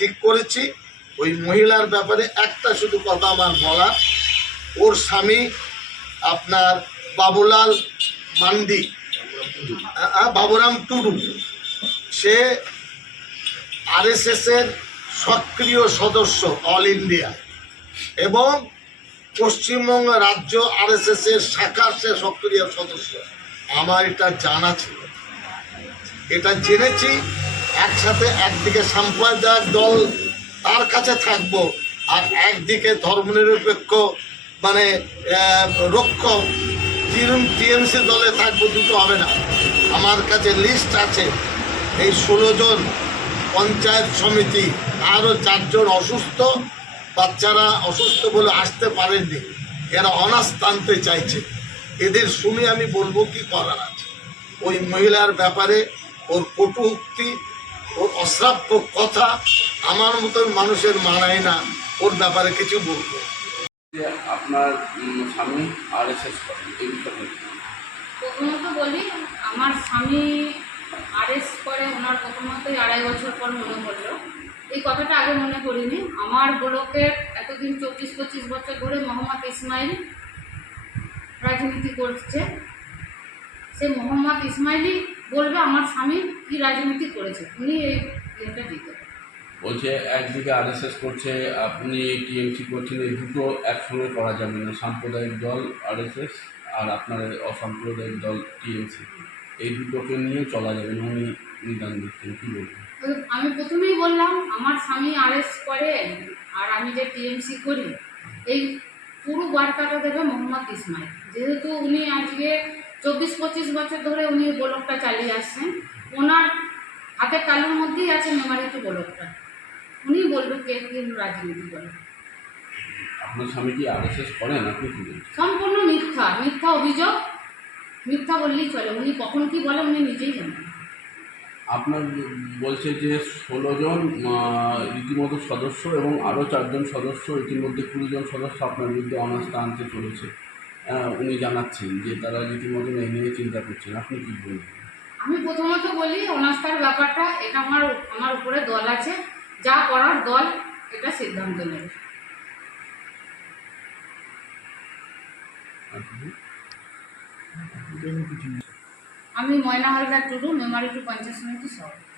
ঠিক করেছি। ওই মহিলার ব্যাপারে একটা শুধু কথা আমার বলা ওর স্বামী আপনার বাবুলাল মান্ডি। বাবুরাম টুডু। সে আরএসএসের সক্রিয় সদস্য অল ইন্ডিয়া এবং পশ্চিমবঙ্গ রাজ্য আরএসএস এর শাখার সে সক্রিয় সদস্য। আমার এটা জানা ছিল। এটা জেনেছি। একসাথে একদিকে সাম্প্রদায়িক দল তার কাছে থাকব আর একদিকে ধর্মনিরপেক্ষ মানে আহ, রক্ষক টিএমসি দলে থাকব দুটো হবে না। আমার কাছে লিস্ট আছে। এই ষোলো জন পঞ্চায়েত সমিতি আরও চারজন অসুস্থ বাচ্চারা অসুস্থ বলে আসতে পারেননি। এরা অনার্স টানতে চাইছে। এদের শুনে আমি বলব কি করার আছে। ওই মহিলার ব্যাপারে ওর কটুক্তি ওর অশ্রাব্য কথা আমার মতন মানুষের মানায় না ওর ব্যাপারে কিছু বলব। যে আপনার স্বামী আর এস এস প্রথমত বলি আমার স্বামী আরেস্ট করে ওনার প্রথমতই আড়াই বছর পর মনে পড়ল। এই কথাটা আগে মনে করিনি আমার ব্লকের এতদিন চব্বিশ পঁচিশ বছর ধরে মোহাম্মদ ইসমাইল রাজনীতি করছে। সে মোহাম্মদ ইসমাইলই বলবে আমার স্বামী কি রাজনীতি করেছে? উনি এই ইয়েটা দিতে। বলছে একদিকে আর এস এস করছে আপনি টিএমসি করছেন এই দুটো একসঙ্গে করা যাবে না সাম্প্রদায়িক দল আর এস এস আর আপনার অসাম্প্রদায়িক দল টিএমসি। এই দুটোকে নিয়ে চলা যাবে না উনি নিদান দিচ্ছেন কী বলবেন? আমি প্রথমেই বললাম আমার স্বামী আরএস করে আর আমি যে টিএমসি করি এই পুরো বার্তাটা দেবে মোহাম্মদ ইসমাইল। যেহেতু উনি আজকে চব্বিশ পঁচিশ বছর ধরে উনি গোলকটা চালিয়ে আসছেন। ওনার হাতের তালুর মধ্যেই আছে মেমারিতে গোলকটা উনি বলবে কে কি রাজনীতি করে। আপনার স্বামী কি আর এস এস করেন? আপনি কী সম্পূর্ণ মিথ্যা মিথ্যা অভিযোগ। মিথ্যা বললেই চলে। উনি কখন কি বলে উনি নিজেই জানেন। আপনার বলছে যে ষোলো জন রীতিমতো সদস্য এবং আরও চারজন সদস্য ইতিমধ্যে কুড়ি জন সদস্য আপনার বিরুদ্ধে অনাস্থা আনতে চলেছে। উনি জানাচ্ছেন যে তারা রীতিমতো এই নিয়ে চিন্তা করছেন। আপনি কী বলবেন? আমি প্রথমত বলি অনাস্থার ব্যাপারটা এটা আমার আমার উপরে দল আছে। যা করার দল এটা সিদ্ধান্ত নেবে। আমি ময়না হালদার টুডু মেমারি টু পঞ্চাশ সমিতি সভাপতি